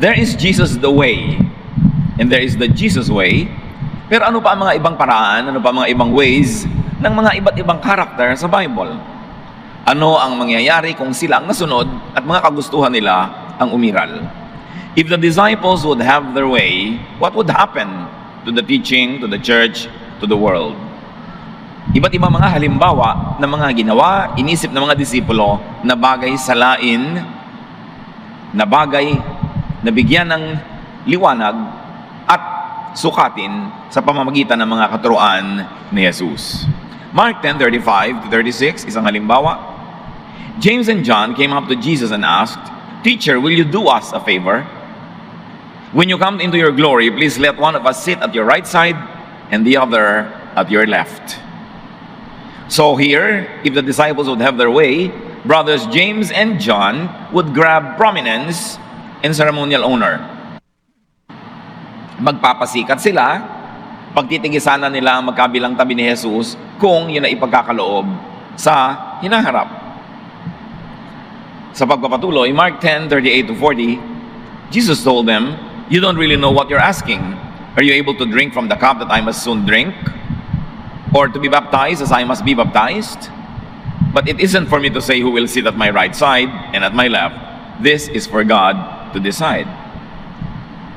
There is Jesus the way, and there is the Jesus way. Pero ano pa ang mga ibang paraan, ano pa ang mga ibang ways ng mga iba't ibang karakter sa Bible? Ano ang mangyayari kung sila ang nasunod at mga kagustuhan nila ang umiral? If the disciples would have their way, what would happen to the teaching, to the church, to the world? Iba't ibang mga halimbawa ng mga ginawa, inisip ng mga disipulo na bagay sa lain, na bagay na bigyan ng liwanag at sukatin sa pamamagitan ng mga katuruan ni Jesus. Mark 10:35-36, isang halimbawa. James and John came up to Jesus and asked, "Teacher, will you do us a favor? When you come into your glory, please let one of us sit at your right side and the other at your left." So here, if the disciples would have their way, brothers James and John would grab prominence and ceremonial honor. Magpapasikat sila, pagtitigisan nila ang magkabilang tabi ni Jesus kung yun ay ipagkakaloob sa hinaharap. Sa pagpapatuloy, Mark 10:38-40, Jesus told them, "You don't really know what you're asking. Are you able to drink from the cup that I must soon drink? Or to be baptized as I must be baptized? But it isn't for me to say who will sit at my right side and at my left. This is for God to decide."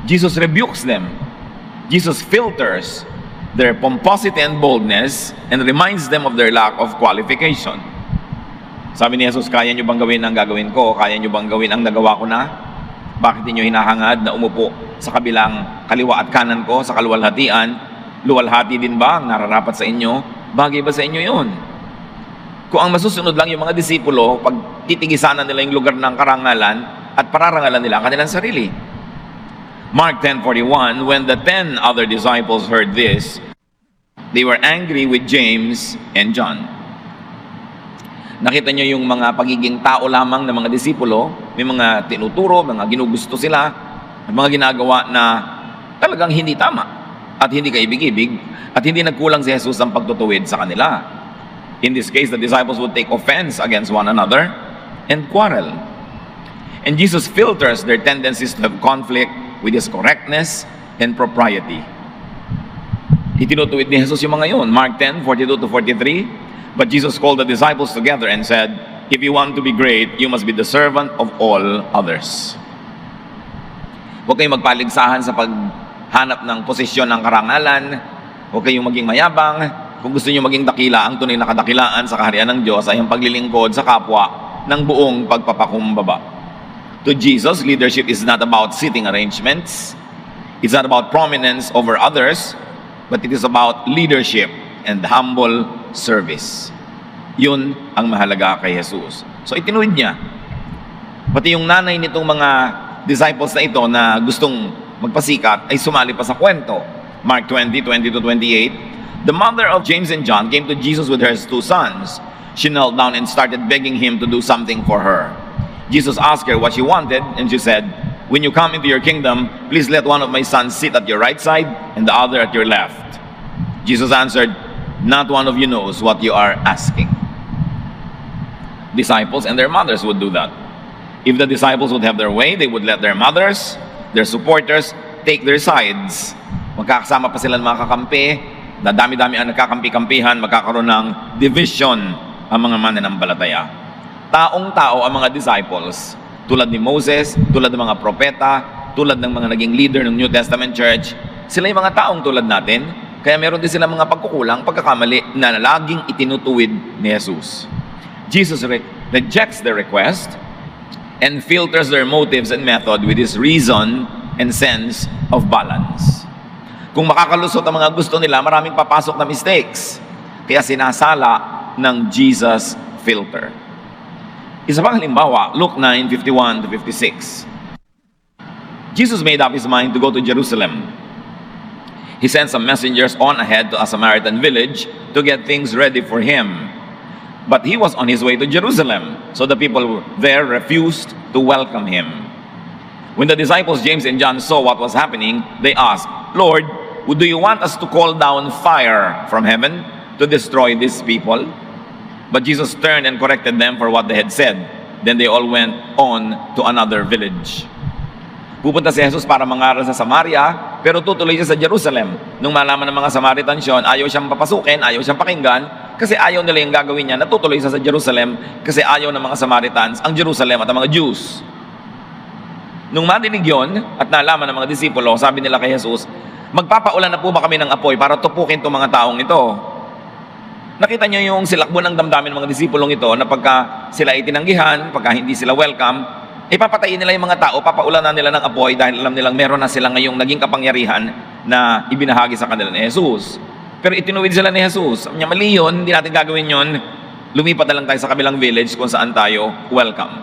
Jesus rebukes them. Jesus filters their pomposity and boldness and reminds them of their lack of qualification. Sabi ni Jesus, kaya nyo bang gawin ang gagawin ko? Kaya nyo bang gawin ang nagawa ko na? Bakit niyo hinahangad na umupo sa kabilang kaliwa at kanan ko sa kaluwalhatian? Luwalhati din ba ang nararapat sa inyo? Bagay ba sa inyo yun? Kung ang masusunod lang yung mga disipulo, pag titigisanan nila yung lugar ng karangalan at pararangalan nila ang kanilang sarili. Mark 10:41, when the 10 other disciples heard this, they were angry with James and John. Nakita nyo yung mga pagiging tao lamang ng mga disipulo, may mga tinuturo, mga ginugusto sila, at mga ginagawa na talagang hindi tama at hindi kaibig-ibig at hindi nagkulang si Jesus ang pagtutuwid sa kanila. In this case, the disciples would take offense against one another and quarrel. And Jesus filters their tendencies to have conflict with His correctness and propriety. Itinutuwid ni Jesus yung mga yun. Mark 10:42-43, but Jesus called the disciples together and said, "If you want to be great, you must be the servant of all others." Huwag kayong magpaligsahan sa paghanap ng posisyon ng karangalan. Huwag kayong maging mayabang. Kung gusto niyo maging dakila, ang tunay na kadakilaan sa kaharian ng Diyos ay ang paglilingkod sa kapwa ng buong pagpapakumbaba. To Jesus, leadership is not about sitting arrangements. It's not about prominence over others, but it is about leadership and humble service. Yun ang mahalaga kay Jesus. So itinuwid niya. Pati yung nanay nitong mga disciples na ito na gustong magpasikat ay sumali pa sa kwento. Mark 20:20-28, the mother of James and John came to Jesus with her 2 sons. She knelt down and started begging him to do something for her. Jesus asked her what she wanted, and she said, "When you come into your kingdom, please let one of my sons sit at your right side and the other at your left." Jesus answered, "Not one of you knows what you are asking." Disciples and their mothers would do that. If the disciples would have their way, they would let their mothers, their supporters, take their sides. Magkakasama pa sila ng mga kakampi, dadami-dami ang nagkakampi-kampihan, magkakaroon ng division ang mga mananampalataya. Taong-tao ang mga disciples, tulad ni Moses, tulad ng mga propeta, tulad ng mga naging leader ng New Testament Church. Sila yung mga taong tulad natin, kaya meron din sila mga pagkukulang, pagkakamali na laging itinutuwid ni Jesus. Jesus rejects their request and filters their motives and method with His reason and sense of balance. Kung makakalusot ang mga gusto nila, maraming papasok na mistakes. Kaya sinasala ng Jesus filter. Isa pang halimbawa, Luke 9:51-56. Jesus made up His mind to go to Jerusalem. He sent some messengers on ahead to a Samaritan village to get things ready for Him. But He was on His way to Jerusalem, so the people there refused to welcome Him. When the disciples James and John saw what was happening, they asked, "Lord, do you want us to call down fire from heaven to destroy these people?" But Jesus turned and corrected them for what they had said. Then they all went on to another village. Pupunta si Jesus para mangaral sa Samaria, pero tutuloy siya sa Jerusalem. Nung malaman ng mga Samaritans yun, ayaw siyang papasukin, ayaw siyang pakinggan, kasi ayaw nila yung gagawin niya, natutuloy siya sa Jerusalem, kasi ayaw ng mga Samaritans ang Jerusalem at ang mga Jews. Nung madinig yun, at nalaman ng mga disipulo, sabi nila kay Jesus, magpapaulan na po ba kami ng apoy para tupukin itong mga taong ito? Nakita niyo yung silakbo ng damdamin ng mga disipulong ito na pagka sila itinanggihan, pagka hindi sila welcome, ipapatayin nila yung mga tao, papaulanan nila ng apoy dahil alam nilang meron na sila ngayong naging kapangyarihan na ibinahagi sa kanila ni Jesus. Pero itinuwid sila ni Jesus. Sabi niya, mali yun, hindi natin gagawin yun. Lumipat na lang tayo sa kabilang village kung saan tayo welcome.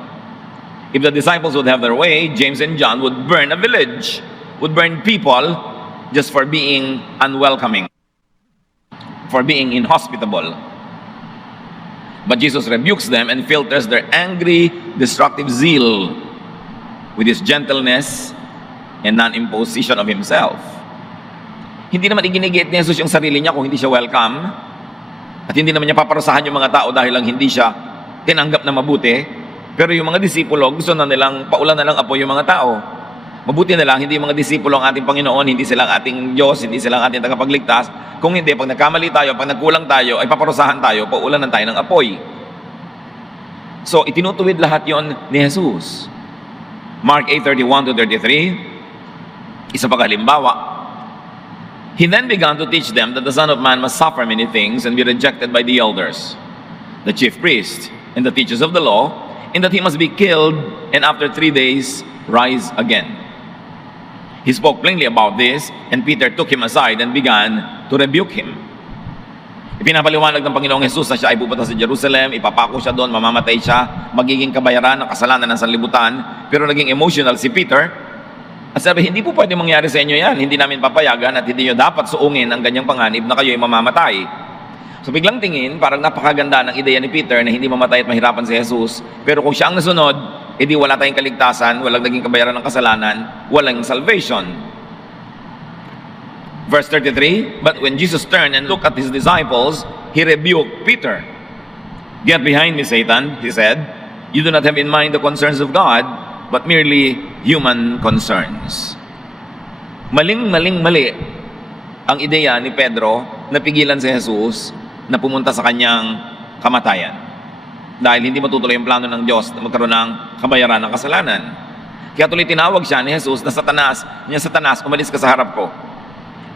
If the disciples would have their way, James and John would burn a village, would burn people just for being unwelcoming, for being inhospitable. But Jesus rebukes them and filters their angry, destructive zeal with His gentleness and non-imposition of Himself. Hindi naman iginigiit ni Jesus yung sarili niya kung hindi siya welcome. At hindi naman niya paparusahan yung mga tao dahil lang hindi siya tinanggap na mabuti. Pero yung mga disipulo, gusto na nilang paulan na lang apoy yung mga tao. Mabuti na lang, hindi yung mga disipulo ang ating Panginoon, hindi sila ang ating Diyos, hindi sila ang ating tagapagligtas. Kung hindi, pag nagkamali tayo, pag nagkulang tayo, ay paparusahan tayo, paulanan tayo ng apoy. So, itinutuwid lahat yon ni Jesus. Mark 8:31-33, isa pang halimbawa. He then began to teach them that the Son of Man must suffer many things and be rejected by the elders, the chief priests, and the teachers of the law, and that He must be killed and after 3 days rise again. He spoke plainly about this, and Peter took him aside and began to rebuke him. Ipinapaliwanag ng Panginoong Jesus na siya ay pupunta sa Jerusalem, ipapako siya doon, mamamatay siya, magiging kabayaran ng kasalanan ng sanlibutan, pero naging emotional si Peter. At sabi, hindi po pwede mangyari sa inyo yan, hindi namin papayagan at hindi nyo dapat suungin ang ganyang panganib na kayo ay mamamatay. So biglang tingin, parang napakaganda ng ideya ni Peter na hindi mamatay at mahirapan si Jesus, pero kung siya ang nasunod, edi wala tayong kaligtasan, walang naging kabayaran ng kasalanan, walang salvation. Verse 33, but when Jesus turned and looked at His disciples, He rebuked Peter. Get behind me, Satan, He said. You do not have in mind the concerns of God, but merely human concerns. Mali ang ideya ni Pedro na pigilan si Jesus na pumunta sa kanyang kamatayan. Dahil hindi matutuloy yung plano ng Diyos na magkaroon ng kabayaran ng kasalanan. Kaya tuloy tinawag siya ni Jesus na Satanas. Niya, Satanas, umalis ka sa harap ko.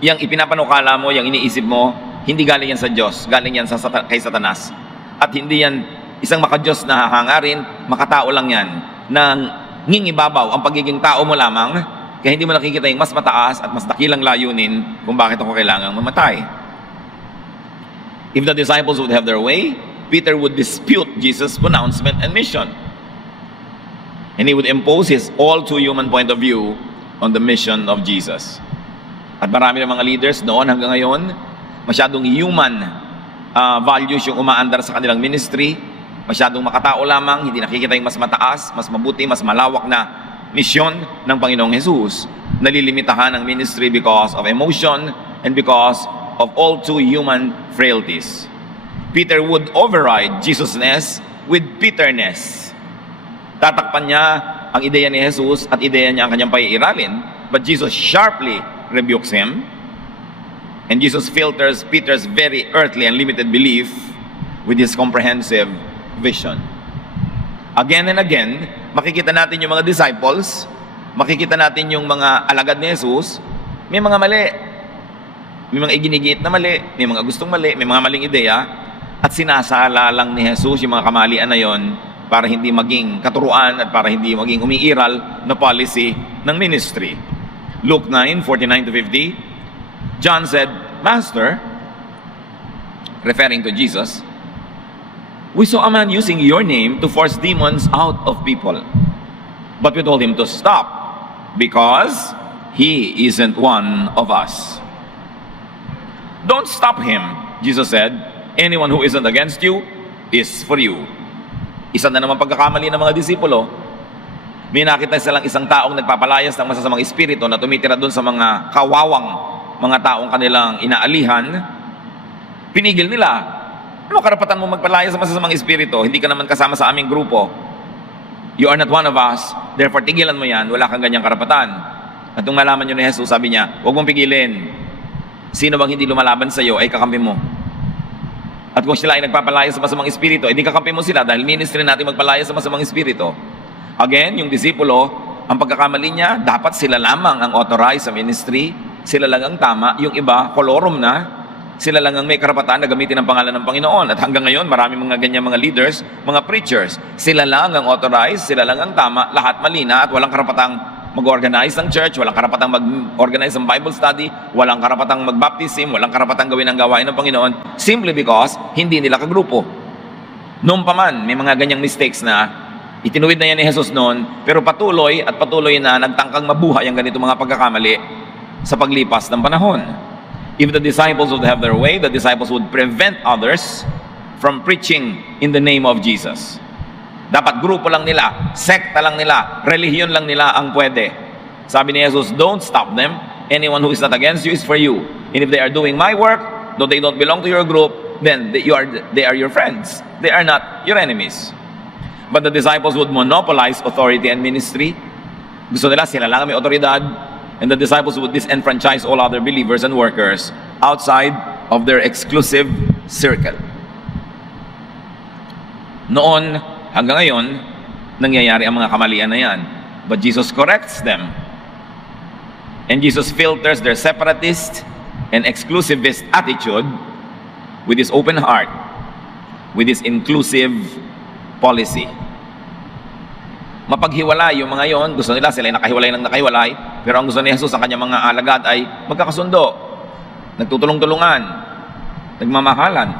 Yang ipinapanukala mo, yang iniisip mo, hindi galing yan sa Diyos. Galing yan kay Satanas. At hindi yan isang makadiyos na hahangarin, makatao lang yan, na ngingibabaw ang pagiging tao mo lamang, kaya hindi mo nakikita yung mas mataas at mas dakilang layunin kung bakit ako kailangang mamatay. If the disciples would have their way, Peter would dispute Jesus' pronouncement and mission. And he would impose his all-too-human point of view on the mission of Jesus. At marami ng mga leaders noon hanggang ngayon, masyadong human values yung umaandar sa kanilang ministry, masyadong makatao lamang, hindi nakikita yung mas mataas, mas mabuti, mas malawak na misyon ng Panginoong Jesus. Nalilimitahan ang ministry because of emotion and because of all-too-human frailties. Peter would override Jesusness with Peterness. Tatakpan niya ang ideya ni Jesus at ideya niya ang kanyang paiiralin, but Jesus sharply rebukes him, and Jesus filters Peter's very earthly and limited belief with His comprehensive vision. Again and again, makikita natin yung mga disciples, makikita natin yung mga alagad ni Jesus, may mga mali, may mga iginigiit na mali, may mga gustong mali, may mga maling ideya, at sinasala lang ni Jesus yung mga kamalian na yon para hindi maging katuruan at para hindi maging umiiral na policy ng ministry. Luke 9:49-50, John said, Master, referring to Jesus, we saw a man using your name to force demons out of people. But we told him to stop because he isn't one of us. Don't stop him, Jesus said. Anyone who isn't against you is for you. Isa na naman pagkakamali ng mga disipulo. May nakita silang isang taong nagpapalayas ng masasamang espiritu na tumitira doon sa mga kawawang mga taong kanilang inaalihan. Pinigil nila. Ano karapatan mo magpalayas sa masasamang espiritu? Hindi ka naman kasama sa aming grupo. You are not one of us, therefore tigilan mo yan, wala kang ganyang karapatan. At nung malaman nyo ni Jesus, sabi niya, huwag mong pigilin. Sino bang hindi lumalaban sa iyo ay kakampi mo. At kung sila ay nagpapalaya sa masamang espiritu, hindi kakampi mo sila dahil ministry natin magpalaya sa masamang espiritu. Again, yung disipulo, ang pagkakamali niya, dapat sila lamang ang authorized sa ministry, sila lang ang tama, yung iba, kolorum na, sila lang ang may karapatan na gamitin ang pangalan ng Panginoon. At hanggang ngayon, marami mga ganyan mga leaders, mga preachers, sila lang ang authorized, sila lang ang tama, lahat mali na at walang karapatang mag-organize ng church, walang karapatang mag-organize ng Bible study, walang karapatang mag-baptism, walang karapatang gawin ang gawain ng Panginoon, simply because hindi nila kagrupo. Noon pa man, may mga ganyang mistakes na itinuwid na yan ni Jesus noon, pero patuloy at patuloy na nagtangkang mabuhay ang ganito mga pagkakamali sa paglipas ng panahon. If the disciples would have their way, the disciples would prevent others from preaching in the name of Jesus. Dapat grupo lang nila, sekta lang nila, relihiyon lang nila ang pwede. Sabi ni Jesus, don't stop them. Anyone who is not against you is for you. And if they are doing my work, though they don't belong to your group, then they are your friends. They are not your enemies. But the disciples would monopolize authority and ministry. Gusto nila, sila lang may otoridad. And the disciples would disenfranchise all other believers and workers outside of their exclusive circle. Noon, hanggang ngayon, nangyayari ang mga kamalian na yan. But Jesus corrects them. And Jesus filters their separatist and exclusivist attitude with His open heart, with His inclusive policy. Mapaghiwalay yung mga yon, gusto nila sila ay nakahiwalay ng nakahiwalay, pero ang gusto ni Jesus, ang kanyang mga alagad ay magkakasundo, nagtutulong-tulungan, nagmamahalan.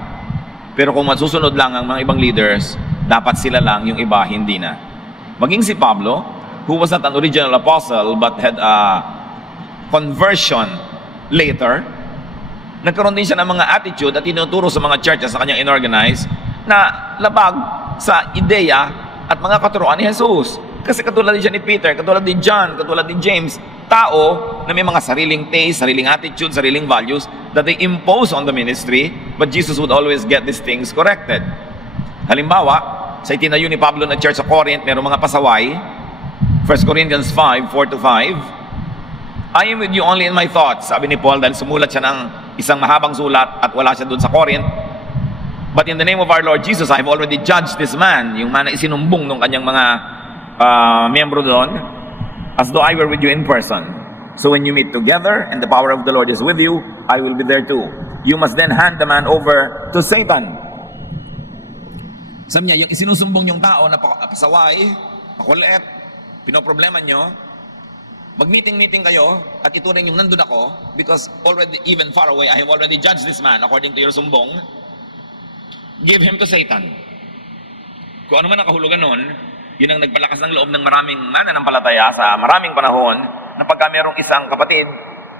Pero kung masusunod lang ang mga ibang leaders, dapat sila lang, yung iba hindi na. Maging si Pablo, who was not an original apostle but had a conversion later, nagkaroon din siya ng mga attitude at tinuturo sa mga churches sa kanyang inorganize na labag sa ideya at mga katuruan ni Jesus. Kasi katulad din siya ni Peter, katulad din John, katulad din James, tao na may mga sariling taste, sariling attitude, sariling values that they impose on the ministry, but Jesus would always get these things corrected. Halimbawa, sa itinayo ni Pablo na church sa Corinth, mayroong mga pasaway. 1 Corinthians 5, 4-5. I am with you only in my thoughts. Sabi ni Paul dahil sumulat siya ng isang mahabang sulat at wala siya doon sa Corinth. But in the name of our Lord Jesus, I have already judged this man. Yung man na isinumbong ng kanyang mga miyembro doon, as though I were with you in person. So when you meet together and the power of the Lord is with you, I will be there too. You must then hand the man over to Satan. Sabi niya, yung isinusumbong yung tao na pasaway, pakulit, pinoproblema nyo, mag-meeting kayo at ituring yung nandun ako because already, even far away, I have already judged this man according to your sumbong. Give him to Satan. Kung ano man nakahulugan nun, yun ang nagpalakas ng loob ng maraming mananampalataya sa maraming panahon na pagka merong isang kapatid,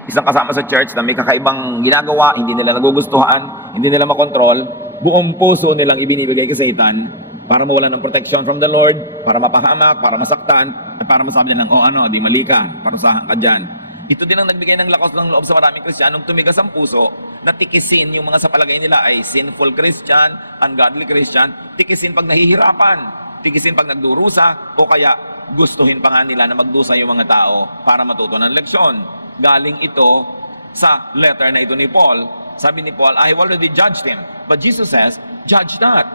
isang kasama sa church na may kakaibang ginagawa, hindi nila nagugustuhan, hindi nila makontrol, buong puso nilang ibinibigay kay Satan para mawalan ng protection from the Lord, para mapahamak, para masaktan, at para masabi nilang, di mali ka, parusahan ka dyan. Ito din ang nagbigay ng lakas ng loob sa maraming Kristiyanong tumigas ang puso na tikisin yung mga sa palagay nila ay sinful Christian, ungodly Christian, tikisin pag nahihirapan, tikisin pag nagdurusa, o kaya gustuhin pa nga nila na magdusa yung mga tao para matuto ng leksyon. Galing ito sa letter na ito ni Paul. Sabi ni Paul, I have already judged him. But Jesus says, judge not,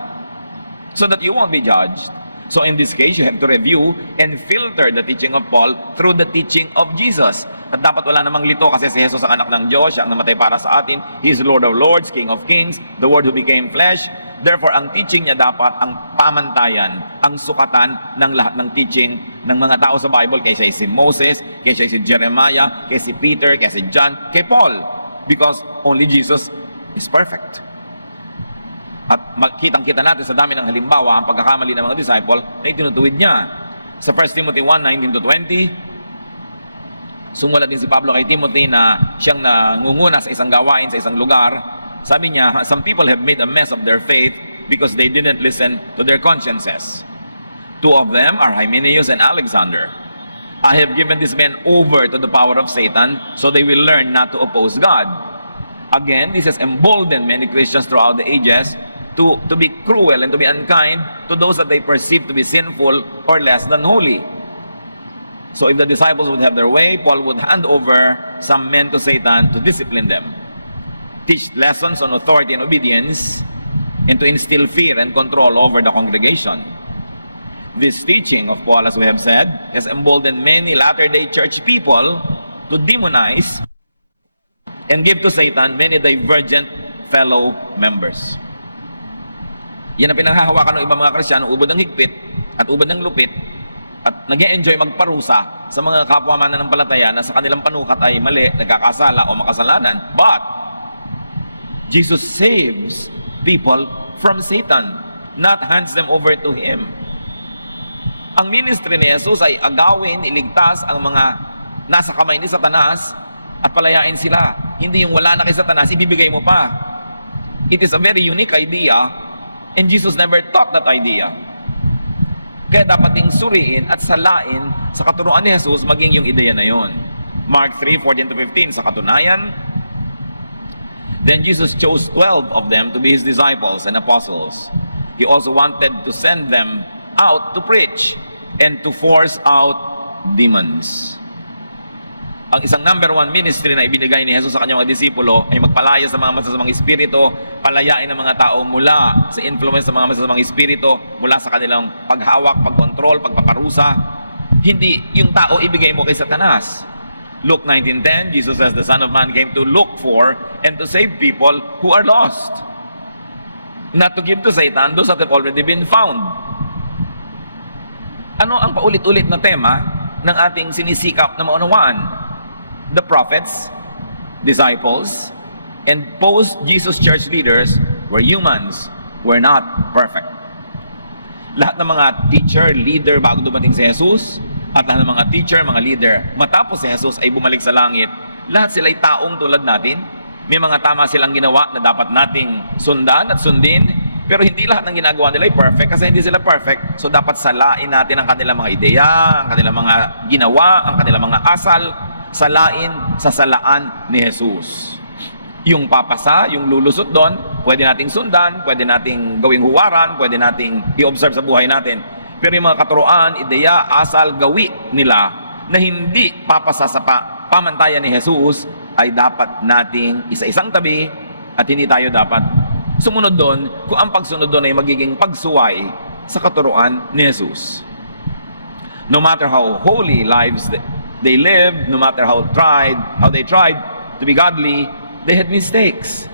so that you won't be judged. So in this case, you have to review and filter the teaching of Paul through the teaching of Jesus. At dapat wala namang lito kasi si Jesus ang anak ng Diyos, siya ang namatay para sa atin. He is Lord of Lords, King of Kings, the Word who became flesh. Therefore, ang teaching niya dapat ang pamantayan, ang sukatan ng lahat ng teaching ng mga tao sa Bible. Kaya siya si Moses, kaya siya si Jeremiah, kaya si Peter, kaya si John, kay Paul. Because only Jesus is perfect. At kitang-kita natin sa dami ng halimbawa ang pagkakamali ng mga disciple na itinutuwid niya. Sa 1 Timothy 1:19-20, sumulat din si Pablo kay Timothy na siyang nangunguna sa isang gawain, sa isang lugar. Sabi niya, some people have made a mess of their faith because they didn't listen to their consciences. Two of them are Hymenaeus and Alexander. I have given these men over to the power of Satan so they will learn not to oppose God. Again, this has emboldened many Christians throughout the ages to be cruel and to be unkind to those that they perceive to be sinful or less than holy. So if the disciples would have their way, Paul would hand over some men to Satan to discipline them, teach lessons on authority and obedience, and to instill fear and control over the congregation. This teaching of Paul, as we have said, has emboldened many Latter-day Church people to demonize and give to Satan many divergent fellow members. Yan ang pinanghahawakan ng ibang mga Kristiyano, ubod ng higpit at ubod ng lupit, at nag-e-enjoy magparusa sa mga kapwa mananampalataya na sa kanilang panukat ay mali, nagkakasala o makasalanan. But Jesus saves people from Satan, not hands them over to Him. Ang ministry ni Jesus ay agawin, iligtas ang mga nasa kamay ni Satanas at palayain sila. Hindi yung wala na kay Satanas, ibibigay mo pa. It is a very unique idea, and Jesus never taught that idea. Kaya dapat ding suriin at salain sa katuruan ni Jesus maging yung ideya na yon. Mark 3:14-15, sa katunayan, then Jesus chose 12 of them to be His disciples and apostles. He also wanted to send them out to preach and to force out demons. Ang isang number one ministry na ibinigay ni Jesus sa kanyang mga disipulo ay magpalaya sa mga masasamang espiritu, palayain ang mga tao mula sa influence ng mga masasamang espiritu, mula sa kanilang paghawak, pagkontrol, pagpaparusa. Hindi yung tao ibigay mo kay Satanas. Luke 19:10, Jesus says, the Son of Man came to look for and to save people who are lost, not to give to Satan those that have already been found. Ano ang paulit-ulit na tema ng ating sinisikap na maunawaan? The prophets, disciples, and post-Jesus church leaders were humans, were not perfect. Lahat ng mga teacher, leader bago dumating si Jesus, at lahat ng mga teacher, mga leader, matapos si Jesus ay bumalik sa langit, lahat sila ay taong tulad natin. May mga tama silang ginawa na dapat nating sundan at sundin, pero hindi lahat ng ginagawa nila ay perfect kasi hindi sila perfect. So dapat salain natin ang kanilang mga ideya, ang kanilang mga ginawa, ang kanilang mga asal, salain sa salaan ni Jesus. Yung papasa, yung lulusot doon, pwede nating sundan, pwede nating gawing huwaran, pwede nating i-observe sa buhay natin. Pero yung mga katuruan, ideya, asal, gawi nila na hindi papasa sa pamantayan ni Jesus ay dapat nating isa-isang tabi at hindi tayo dapat sumunod doon kung ang pagsunod doon ay magiging pagsuway sa katuruan ni Jesus. No matter how holy lives they lived, no matter how they tried to be godly, they had mistakes.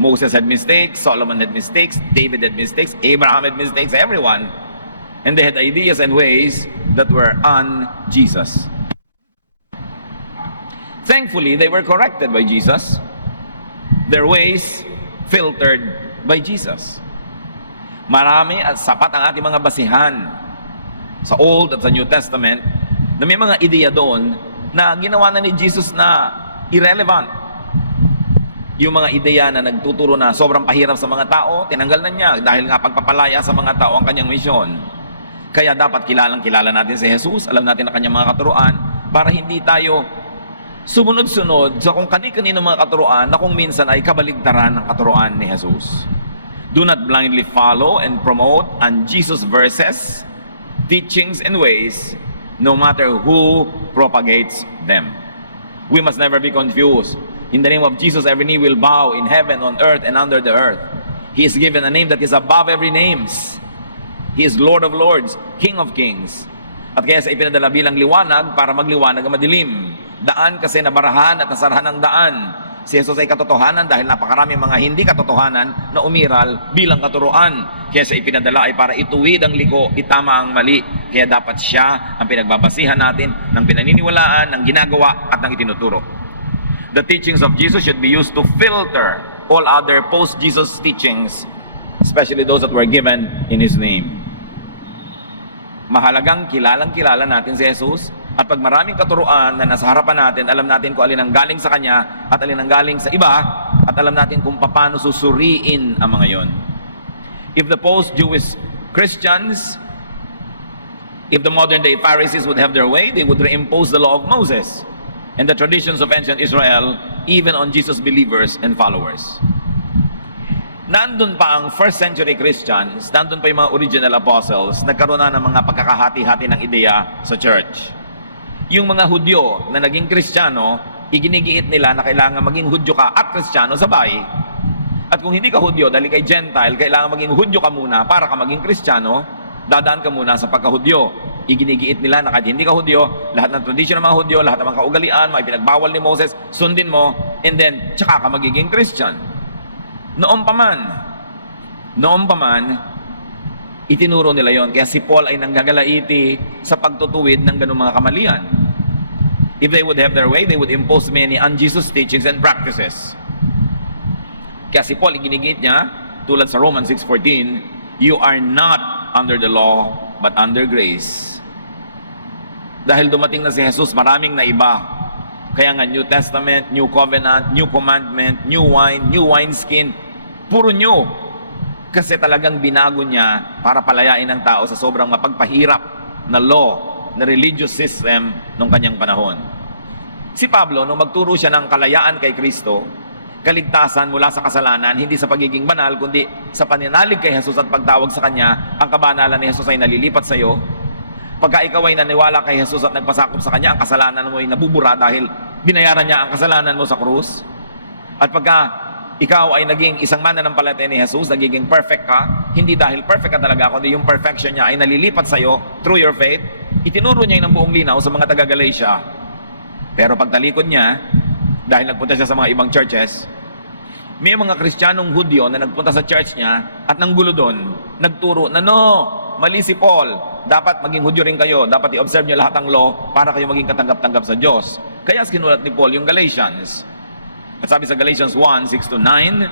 Moses had mistakes, Solomon had mistakes, David had mistakes, Abraham had mistakes, everyone. And they had ideas and ways that were un-Jesus. Thankfully, they were corrected by Jesus. Their ways filtered by Jesus. Marami at sapat ang ating mga basihan sa Old at sa New Testament na may mga ideya doon na ginawa na ni Jesus na irrelevant. Yung mga ideya na nagtuturo na sobrang pahirap sa mga tao, tinanggal na niya dahil nga pagpapalaya sa mga tao ang kanyang misyon. Kaya dapat kilalang-kilala natin si Jesus, alam natin ang kanyang mga katuruan, para hindi tayo sumunod-sunod sa kung kani-kanino mga katuruan na kung minsan ay kabaligtaran ng katuruan ni Jesus. Do not blindly follow and promote un-Jesus verses, teachings, and ways, no matter who propagates them. We must never be confused. In the name of Jesus, every knee will bow in heaven, on earth, and under the earth. He is given a name that is above every name. He is Lord of Lords, King of Kings. At kaya sa ipinadala bilang liwanag para magliwanag ang madilim. Daan kasi nabarahan at nasarahan ng daan. Si Jesus ay katotohanan dahil napakaraming mga hindi katotohanan na umiral bilang katuruan. Kaya siya ipinadala ay para ituwid ang liko, itama ang mali. Kaya dapat siya ang pinagbabasihan natin ng pinaniniwalaan, ng ginagawa at ng itinuturo. The teachings of Jesus should be used to filter all other post-Jesus teachings, especially those that were given in His name. Mahalagang kilalang-kilala natin si Jesus. At pag maraming katuruan na nasa harapan natin, alam natin kung alin ang galing sa Kanya at alin ang galing sa iba, at alam natin kung paano susuriin ang mga yon. If the post-Jewish Christians, if the modern-day Pharisees would have their way, they would reimpose the law of Moses and the traditions of ancient Israel even on Jesus' believers and followers. nandun pa ang first century Christians, nandun pa yung mga original apostles, nagkaroon na ng mga pagkakahati-hati ng ideya sa church. Yung mga Hudyo na naging Kristiyano, iginigiit nila na kailangan maging Hudyo ka at Kristiyano sabay. At kung hindi ka Hudyo, dahil kay Gentile, kailangan maging Hudyo ka muna para ka maging Kristiyano, dadaan ka muna sa pagka-Hudyo. Iginigiit nila na kahit hindi ka Hudyo, lahat ng tradisyon ng mga Hudyo, lahat ng mga kaugalian, mga pinagbawal ni Moses, sundin mo, and then, tsaka ka magiging Christian. Noon pa man, itinuro nila yon. Kaya si Paul ay nanggagalaiti sa pagtutuwid ng ganung mga kamalian. If they would have their way, they would impose many un-Jesus teachings and practices. Kaya si Paul, iginigit niya, tulad sa Romans 6:14, you are not under the law, but under grace. Dahil dumating na si Jesus, maraming na iba. Kaya nga, New Testament, New Covenant, New Commandment, New Wine, New Wineskin, puro new. Kasi talagang binago niya para palayain ang tao sa sobrang mapagpahirap na law, na religious system nung kanyang panahon. Si Pablo, nung magturo siya ng kalayaan kay Kristo, kaligtasan mula sa kasalanan, hindi sa pagiging banal, kundi sa pananalig kay Jesus at pagtawag sa Kanya, ang kabanalan ni Jesus ay nalilipat sa iyo. Pagka ikaw ay naniwala kay Jesus at nagpasakop sa Kanya, ang kasalanan mo ay nabubura dahil binayaran niya ang kasalanan mo sa krus. At pagka ikaw ay naging isang mananampalataya ni Jesus, nagiging perfect ka, hindi dahil perfect ka talaga, kundi yung perfection niya ay nalilipat sa iyo through your faith, itinuro niya ng buong linaw sa mga taga-Galatia. Pero pagtalikod niya, dahil nagpunta siya sa mga ibang churches, may mga Kristiyanong Hudyo na nagpunta sa church niya at nanggulo doon, nagturo na mali si Paul, dapat maging Hudyo rin kayo, dapat i-observe niyo lahat ng law para kayo maging katanggap-tanggap sa Diyos. Kaya kinulat ni Paul yung Galatians. At sabi sa Galatians 1:6-9,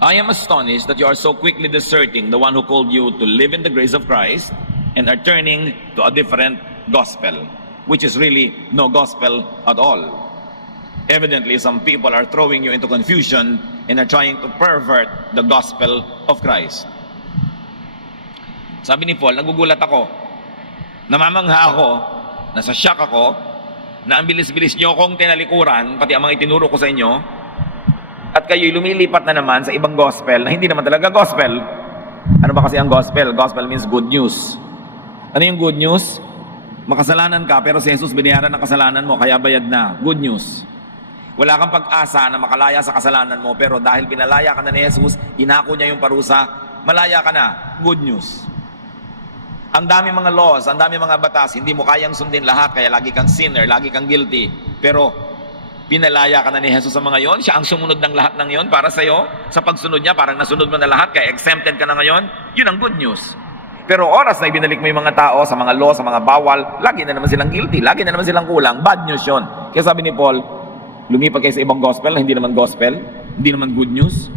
I am astonished that you are so quickly deserting the one who called you to live in the grace of Christ and are turning to a different gospel, which is really no gospel at all. Evidently, some people are throwing you into confusion and are trying to pervert the gospel of Christ. Sabi ni Paul, nagugulat ako, namamangha ako, nasa shock ako, na ang bilis-bilis nyo kong tinalikuran, pati ang mga itinuro ko sa inyo, at kayo'y lumilipat na naman sa ibang gospel na hindi naman talaga gospel. Ano ba kasi ang gospel? Gospel means good news. Ano yung good news? Makasalanan ka, pero si Jesus binayaran ng kasalanan mo, kaya bayad na. Good news. Wala kang pag-asa na makalaya sa kasalanan mo, pero dahil pinalaya ka na ni Jesus, inako niya yung parusa, malaya ka na. Good news. Ang dami mga laws, ang dami mga batas, hindi mo kayang sundin lahat, kaya lagi kang sinner, lagi kang guilty. Pero pinalaya ka na ni Jesus sa mga yon, siya ang sumunod ng lahat ng yon para sa'yo. Sa pagsunod niya, parang nasunod mo na lahat, kaya exempted ka na ngayon. Yun ang good news. Pero oras na ibinalik mo yung mga tao sa mga law, sa mga bawal, lagi na naman silang guilty, lagi na naman silang kulang. Bad news yun. Kaya sabi ni Paul, lumipat kayo sa ibang gospel na hindi naman gospel, hindi naman good news.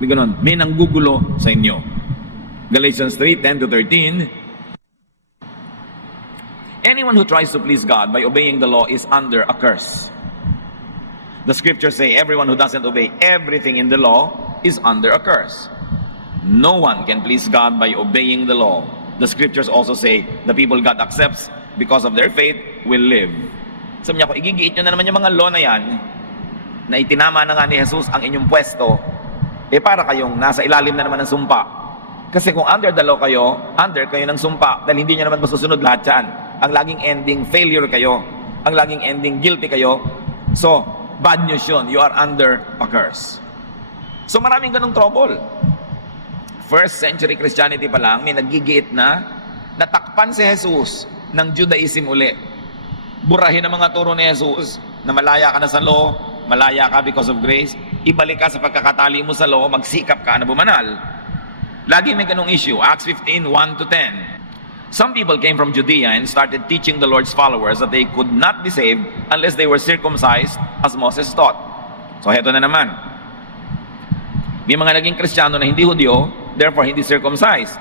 May ganun, may nanggugulo sa inyo. Galatians 3:10-13, anyone who tries to please God by obeying the law is under a curse. The scriptures say everyone who doesn't obey everything in the law is under a curse. No one can please God by obeying the law. The scriptures also say the people God accepts because of their faith will live. Sabi niya, kung igigiit nyo na naman yung mga law na yan, na itinama na nga ni Jesus ang inyong pwesto, para kayong nasa ilalim na naman ng sumpa. Kasi kung under the law kayo, under kayo ng sumpa, dahil hindi nyo naman masusunod lahat yan. Ang laging ending, failure kayo. Ang laging ending, guilty kayo. So, bad news yun. You are under a curse. So, maraming ganong trouble. First century Christianity pa lang, may nagigiit na natakpan si Jesus ng Judaism uli. Burahin ang mga turo ni Jesus na malaya ka na sa law, malaya ka because of grace, ibalik ka sa pagkakatali mo sa law, magsikap ka na bumanal. Lagi may ganong issue. Acts 15:1-10. Some people came from Judea and started teaching the Lord's followers that they could not be saved unless they were circumcised as Moses taught. So heto na naman. May mga naging Kristiyano na hindi Hudyo, therefore hindi circumcised.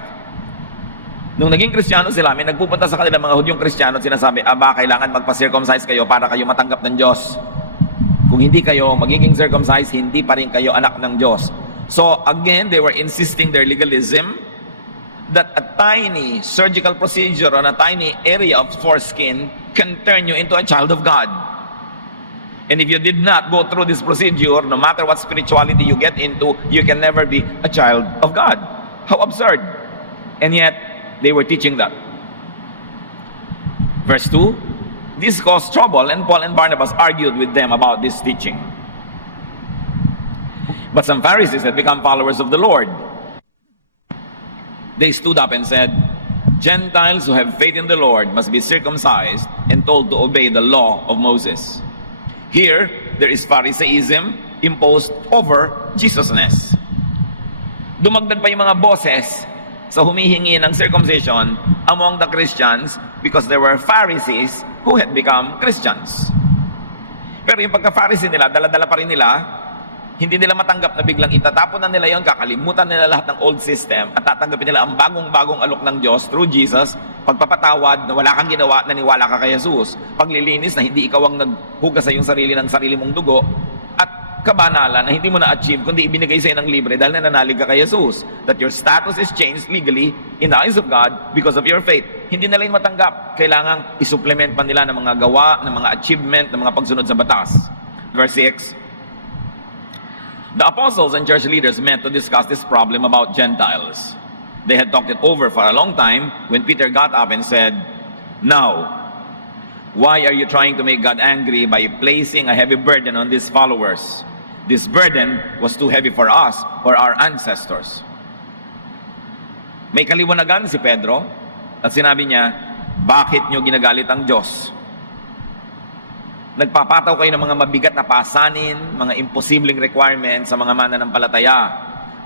Nung naging Kristiyano sila, may nagpupunta sa kanila mga Hudyong Kristiyano at sinasabi, kailangan magpa-circumcise kayo para kayo matanggap ng Diyos. Kung hindi kayo magiging circumcised, hindi pa rin kayo anak ng Diyos. So again, they were insisting their legalism that a tiny surgical procedure on a tiny area of foreskin can turn you into a child of God. And if you did not go through this procedure, no matter what spirituality you get into, you can never be a child of God. How absurd. And yet, they were teaching that. Verse 2, this caused trouble, and Paul and Barnabas argued with them about this teaching. But some Pharisees had become followers of the Lord. They stood up and said, Gentiles who have faith in the Lord must be circumcised and told to obey the law of Moses. Here, there is Pharisaism imposed over Jesusness. Dumagdag pa yung mga boses sa humihingi ng circumcision among the Christians because there were Pharisees who had become Christians. Pero yung pagka-Pharisee nila, dala-dala pa rin nila, hindi nila matanggap na biglang itatapon na nila yon, kakalimutan nila lahat ng old system at tatanggapin nila ang bagong-bagong alok ng Diyos through Jesus, pagpapatawad na wala kang ginawa, naniwala ka kay Jesus, paglilinis na hindi ikaw ang naghugas sa iyong sarili ng sarili mong dugo, at kabanalan na hindi mo na-achieve kundi ibinigay sa iyo ng libre dahil nananalig ka kay Jesus. That your status is changed legally in the eyes of God because of your faith. Hindi nila yun matanggap. Kailangang isupplement pa nila ng mga gawa, ng mga achievement, ng mga pagsunod sa batas. Verse 6, the apostles and church leaders met to discuss this problem about Gentiles. They had talked it over for a long time when Peter got up and said, now, why are you trying to make God angry by placing a heavy burden on these followers? This burden was too heavy for us or our ancestors. May kaliwanagan si Pedro at sinabi niya, bakit nyo ginagalit ang Diyos? Nagpapataw kayo ng mga mabigat na pasanin, mga imposibleng requirements sa mga mananampalataya.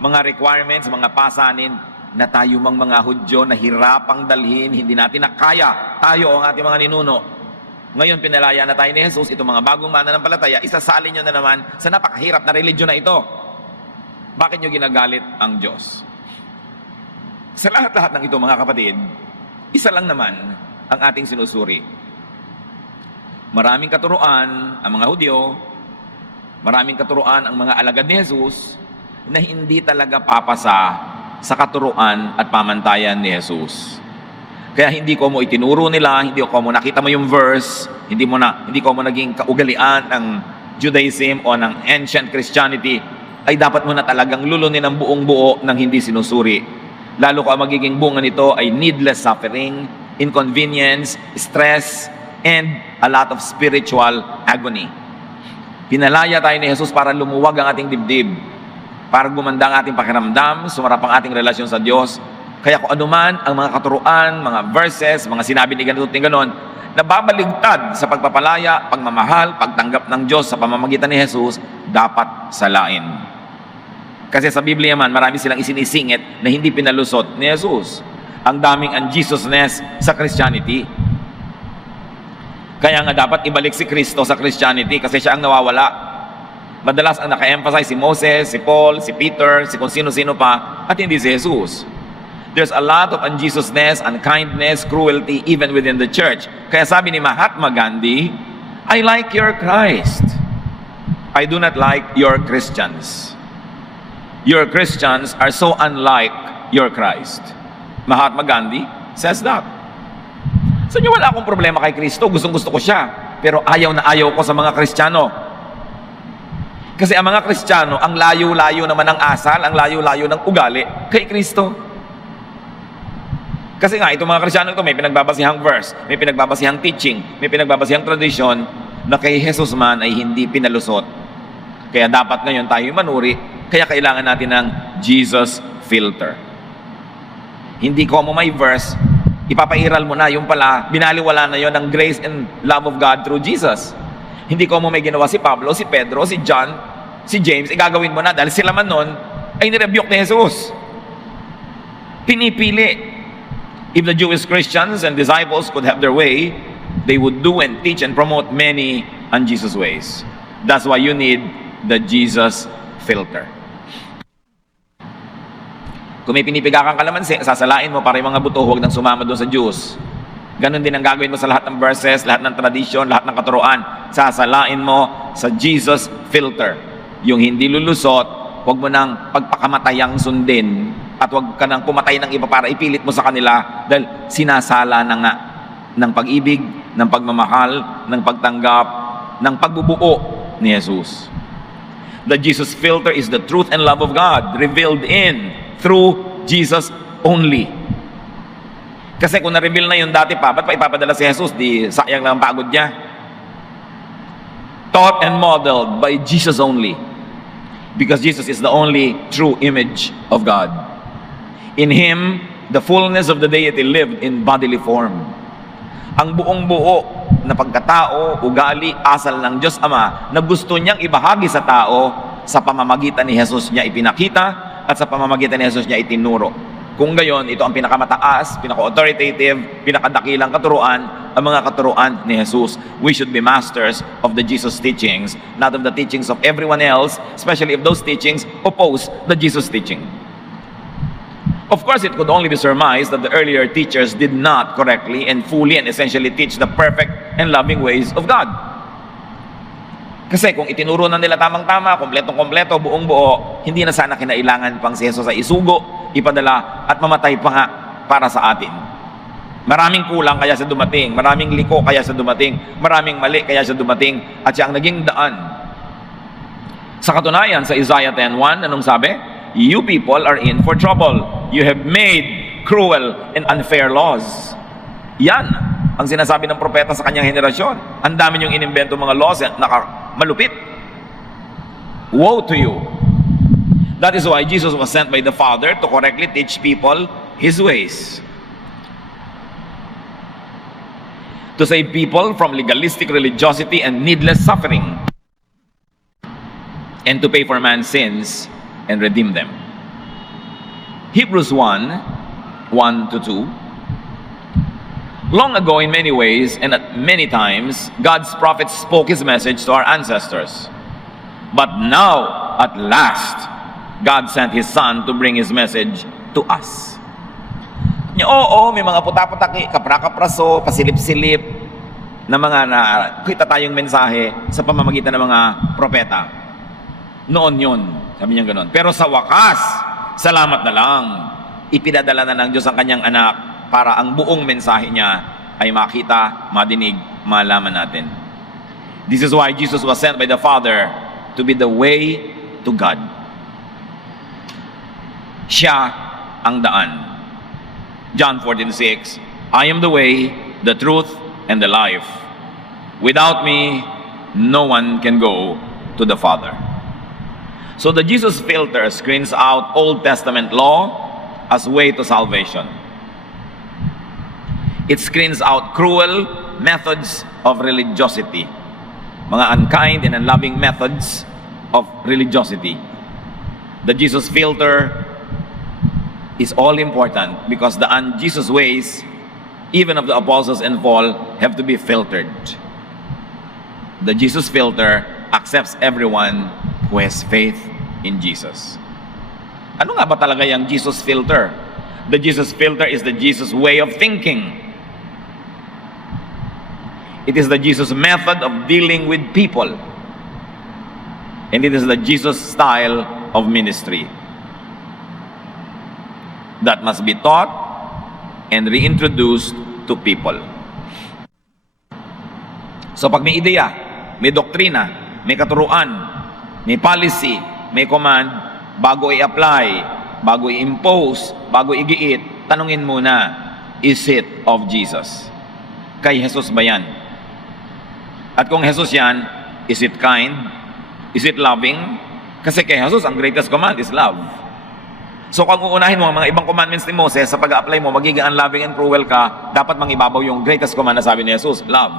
Mga requirements, mga pasanin na tayo mang mga Hudyo na hirapang dalhin, hindi natin nakaya. Tayo ang ating mga ninuno. Ngayon pinalaya na tayo ni Jesus, itong mga bagong mananampalataya, isasalin nyo na naman sa napakahirap na religion na ito. Bakit nyo ginagalit ang Diyos? Sa lahat-lahat ng ito mga kapatid, isa lang naman ang ating sinusuri. Maraming katuruan ang mga Hudyo, maraming katuruan ang mga alagad ni Jesus na hindi talaga papasa sa katuruan at pamantayan ni Jesus. Kaya hindi ko mo itinuro nila, hindi ko mo nakita mo yung verse, hindi ko mo naging kaugalian ng Judaism o ng ancient Christianity, ay dapat mo na talagang lulunin ang buong buo ng hindi sinusuri. Lalo ko ang magiging bunga nito ay needless suffering, inconvenience, stress, and a lot of spiritual agony. Pinalaya tayo ni Jesus para lumuwag ang ating dibdib, para gumanda ang ating pakiramdam, sumarap ang ating relasyon sa Diyos. Kaya kung anuman ang mga katuruan, mga verses, mga sinabi ni ganito at ganon, nababaligtad sa pagpapalaya, pagmamahal, pagtanggap ng Diyos sa pamamagitan ni Jesus, dapat salain. Kasi sa Biblia man, marami silang isinisingit na hindi pinalusot ni Jesus. Ang daming un-Jesusness sa Christianity. Kaya nga dapat ibalik si Kristo sa Christianity kasi siya ang nawawala. Madalas ang naka-emphasize si Moses, si Paul, si Peter, si kung sino-sino pa, at hindi si Jesus. There's a lot of unjesusness, unkindness, cruelty, even within the church. Kaya sabi ni Mahatma Gandhi, I like your Christ. I do not like your Christians. Your Christians are so unlike your Christ. Mahatma Gandhi says that. Sa inyo wala akong problema kay Kristo, gustong-gusto ko siya, pero ayaw na ayaw ko sa mga Kristiyano. Kasi ang mga Kristiyano, ang layo-layo naman ng asal, ang layo-layo ng ugali kay Kristo. Kasi nga, itong mga Kristiyano ito, may pinagbabasihang verse, may pinagbabasihang teaching, may pinagbabasihang tradisyon na kay Jesus man ay hindi pinalusot. Kaya dapat ngayon tayo manuri, kaya kailangan natin ng Jesus filter. Hindi ko mo may verse, ipapairal mo na, yung pala, binaliwala na yon ng grace and love of God through Jesus. Hindi ko mo may ginawa si Pablo, si Pedro, si John, si James, igagawin mo na dahil sila man nun ay nirebuke ni Jesus. Pinipili. If the Jewish Christians and disciples could have their way, they would do and teach and promote many un-Jesus ways. That's why you need the Jesus filter. Kung may pinipiga kang kalamansi, sasalain mo para yung mga buto huwag nang sumama doon sa juice. Ganon din ang gagawin mo sa lahat ng verses, lahat ng tradisyon, lahat ng katuruan. Sasalain mo sa Jesus filter. Yung hindi lulusot, huwag mo nang pagpakamatayang sundin at huwag ka nang pumatay ng iba para ipilit mo sa kanila dahil sinasala na nga ng pag-ibig, ng pagmamahal, ng pagtanggap, ng pagbubuo ni Jesus. The Jesus filter is the truth and love of God revealed in, through Jesus only. Kasi kung na-reveal na yun dati pa, ba't pa ipapadala si Jesus? Di sayang lang ang pagod niya. Taught and modeled by Jesus only. Because Jesus is the only true image of God. In Him, the fullness of the deity lived in bodily form. Ang buong buo na pagkatao, ugali, asal ng Diyos Ama na gusto niyang ibahagi sa tao, sa pamamagitan ni Jesus niya ipinakita at sa pamamagitan ni Jesus niya itinuro. Kung gayon, ito ang pinakamataas, pinaka-authoritative, pinakadakilang katuruan, ang mga katuruan ni Jesus. We should be masters of the Jesus teachings, not of the teachings of everyone else, especially if those teachings oppose the Jesus teaching. Of course, it could only be surmised that the earlier teachers did not correctly and fully and essentially teach the perfect and loving ways of God. Kasi kung itinuro na nila tamang-tama, kompletong-kompleto, buong-buo, hindi na sana kinailangan pang si Jesus ay isugo, ipadala, at mamatay pa nga para sa atin. Maraming kulang kaya sa dumating, maraming liko kaya sa dumating, maraming mali kaya sa dumating, at siya ang naging daan. Sa katunayan, sa Isaiah 10:1, anong sabi? You people are in for trouble. You have made cruel and unfair laws. Yan ang sinasabi ng propeta sa kanyang henerasyon. Ang dami niyong inimbento mga laws na malupit. Woe to you. That is why Jesus was sent by the Father to correctly teach people His ways. To save people from legalistic religiosity and needless suffering. And to pay for man's sins and redeem them. Hebrews 1:1-2. Long ago, in many ways and at many times, God's prophets spoke His message to our ancestors. But now, at last, God sent His Son to bring His message to us. Oo, may mga puta-putaki, kapra-kapraso, pasilip-silip na mga kita tayong mensahe sa pamamagitan ng mga propeta. Noon yun, sabi niya ganoon. Pero sa wakas, salamat na lang, ipinadala na ng Diyos ang kanyang anak para ang buong mensahe niya ay makita, madinig, malaman natin. This is why Jesus was sent by the Father to be the way to God. Siya ang daan. John 14:6, I am the way, the truth, and the life. Without me, no one can go to the Father. So the Jesus filter screens out Old Testament law as way to salvation. It screens out cruel methods of religiosity, mga unkind and unloving methods of religiosity. The Jesus filter is all important because the un-Jesus ways, even of the apostles and Paul, have to be filtered. The Jesus filter accepts everyone who has faith in Jesus. Ano nga ba talaga yung Jesus filter? The Jesus filter is the Jesus way of thinking. It is the Jesus method of dealing with people. And it is the Jesus style of ministry that must be taught and reintroduced to people. So pag may ideya, may doktrina, may katuruan, may policy, may command, bago i-apply, bago i-impose, bago igiit, tanungin muna, is it of Jesus? Kay Jesus ba yan? At kung Jesus yan, is it kind? Is it loving? Kasi kay Jesus, ang greatest command is love. So kung uunahin mo ang mga ibang commandments ni Moses, sa pag-apply mo, magiging unloving and cruel ka, dapat mangibabaw yung greatest command na sabi ni Jesus, love.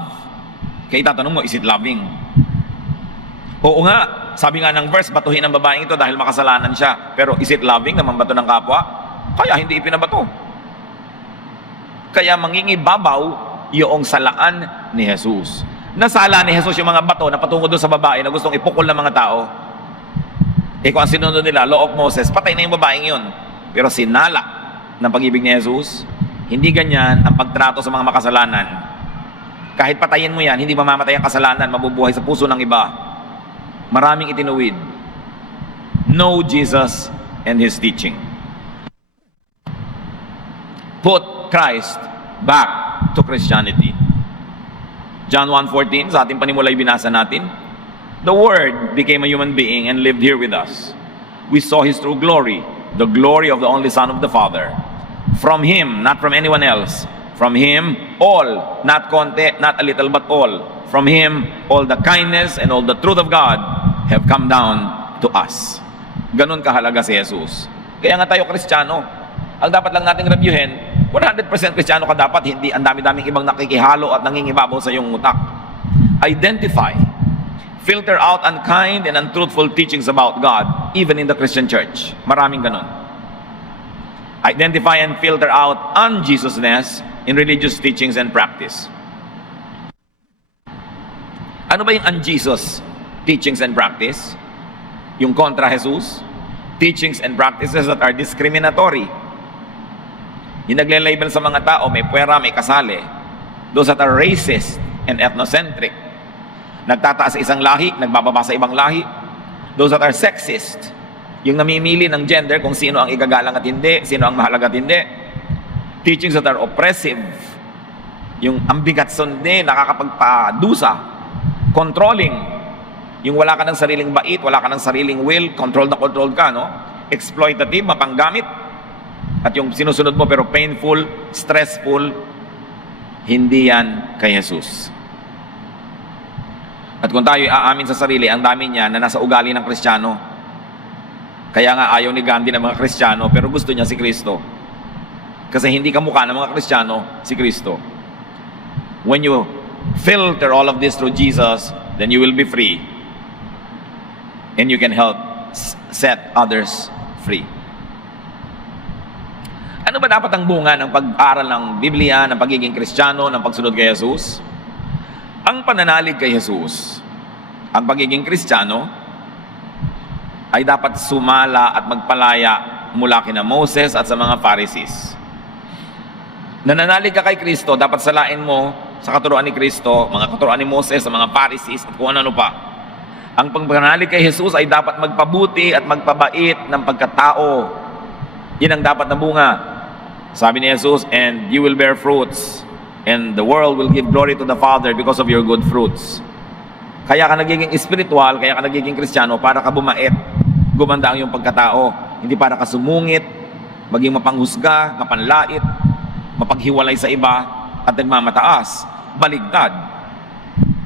Kaya itatanong mo, is it loving? Oo nga, sabi nga ng verse, batuhin ang babaeng ito dahil makasalanan siya. Pero is it loving na mambato ng kapwa? Kaya hindi ipinabato. Kaya mangingibabaw yung salaan ni Jesus. Nasala ni Jesus yung mga bato na patungo doon sa babae na gustong ipukol ng mga tao. Kung ang sinunod nila, law of Moses, patay na yung babaeng yun. Pero sinala ng pag-ibig ni Jesus, hindi ganyan ang pagtrato sa mga makasalanan. Kahit patayin mo yan, hindi mamamatay ang kasalanan, mabubuhay sa puso ng iba. Maraming itinuwid. Know Jesus and His teaching. Put Christ back to Christianity. John 1:14, sa ating panimula binasa natin. The Word became a human being and lived here with us. We saw His true glory, the glory of the only Son of the Father. From Him, not from anyone else. From Him, all, not konti, not a little, but all. From Him, all the kindness and all the truth of God have come down to us. Ganun kahalaga si Jesus. Kaya nga tayo Kristiyano, ang dapat lang nating reviewin, 100% Kristiyano ka dapat, hindi ang dami-daming ibang nakikihalo at nangingibabaw sa iyong utak. Identify, filter out unkind and untruthful teachings about God, even in the Christian church. Maraming ganun. Identify and filter out un-Jesusness in religious teachings and practice. Ano ba yung un-Jesus teachings and practice? Yung kontra Jesus? Teachings and practices that are discriminatory. Yung nagle-label sa mga tao, may puwera, may kasali. Those that are racist and ethnocentric. Nagtataas sa isang lahi, nagbababa sa ibang lahi. Those that are sexist, yung namimili ng gender kung sino ang igagalang at hindi, sino ang mahalaga at hindi. Teachings that are oppressive, yung ambigat sundi, nakakapagpadusa. Controlling, yung wala ka ng sariling bait, wala ka ng sariling will, controlled ka, no? Exploitative, mapanggamit. At yung sinusunod mo pero painful, stressful, hindi yan kay Jesus. At kung tayo aamin sa sarili, ang dami niya na nasa ugali ng Kristiyano. Kaya nga ayaw ni Gandhi ng mga Kristiyano, pero gusto niya si Kristo. Kasi hindi kamukha ng mga Kristiyano si Kristo. When you filter all of this through Jesus, then you will be free. And you can help set others free. Ano ba dapat ang bunga ng pag-aral ng Biblia, ng pagiging Kristiyano, ng pagsunod kay Jesus? Ang pananalig kay Jesus, ang pagiging Kristiyano, ay dapat sumala at magpalaya mula kina Moses at sa mga Pharisees. Nananalig ka kay Kristo, dapat salain mo sa katuruan ni Kristo, mga katuruan ni Moses, sa mga Pharisees, at kung ano pa. Ang pananalig kay Jesus ay dapat magpabuti at magpabait ng pagkatao. Yan ang dapat na bunga. Sabi ni Jesus, and you will bear fruits. And the world will give glory to the Father because of your good fruits. Kaya ka nagiging espiritual, kaya ka nagiging Kristiyano para ka bumait, gumanda ang iyong pagkatao. Hindi para ka sumungit, maging mapanghusga, mapanlait, mapaghiwalay sa iba, at nagmamataas. Baligtad.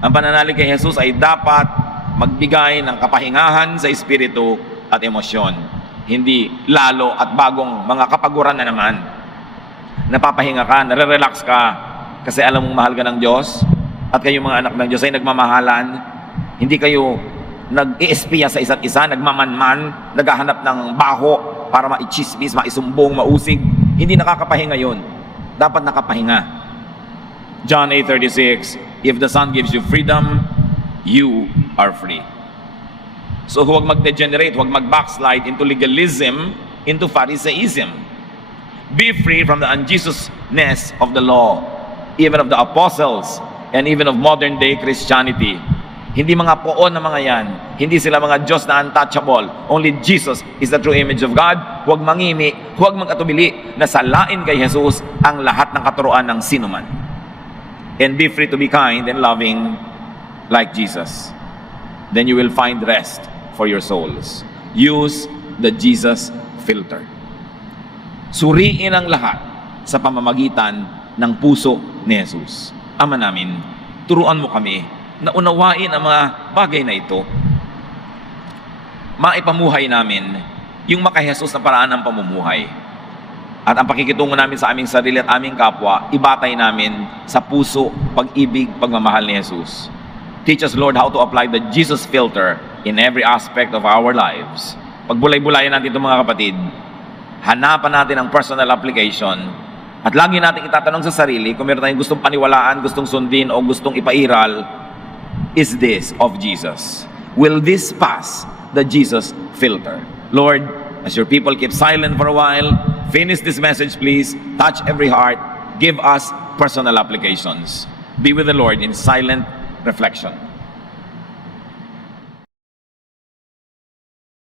Ang pananalig kay Jesus ay dapat magbigay ng kapahingahan sa espiritu at emosyon. Hindi lalo at bagong mga kapaguran na naman. Napapahinga ka, nare-relax ka, kasi alam mong mahal ka ng Diyos at kayong mga anak ng Diyos ay nagmamahalan. Hindi kayo nag-i-espiya sa isa't isa, nagmamanman, naghahanap ng baho para maichismis, maisumbong, mausig. Hindi nakakapahinga yun. Dapat nakapahinga. John 8:36, if the Son gives you freedom, you are free. So huwag mag-degenerate, huwag mag-backslide into legalism, into Pharisaism. Be free from the un-Jesusness of the law, even of the apostles, and even of modern day Christianity. Hindi mga poon na mga yan. Hindi sila mga Diyos na untouchable. Only Jesus is the true image of God. Huwag mangimi, huwag mag-atubili na salain kay Jesus ang lahat ng katuruan ng sinuman. And be free to be kind and loving like Jesus. Then you will find rest for your souls. Use the Jesus filter. Suriin ang lahat sa pamamagitan ng puso ni Jesus. Ama namin, turuan mo kami na unawain ang mga bagay na ito. Maipamuhay namin yung maka-Jesus na paraan ng pamumuhay. At ang pakikitungo namin sa aming sarili at aming kapwa, ibatay namin sa puso, pag-ibig, pagmamahal ni Jesus. Teach us, Lord, how to apply the Jesus filter in every aspect of our lives. Pagbulay-bulayan natin ito mga kapatid, hanapan natin ang personal application at lagi natin itatanong sa sarili kung meron tayong gustong paniwalaan, gustong sundin o gustong ipairal, is this of Jesus? Will this pass the Jesus filter? Lord, as your people keep silent for a while, finish this message please, touch every heart, give us personal applications. Be with the Lord in silent reflection.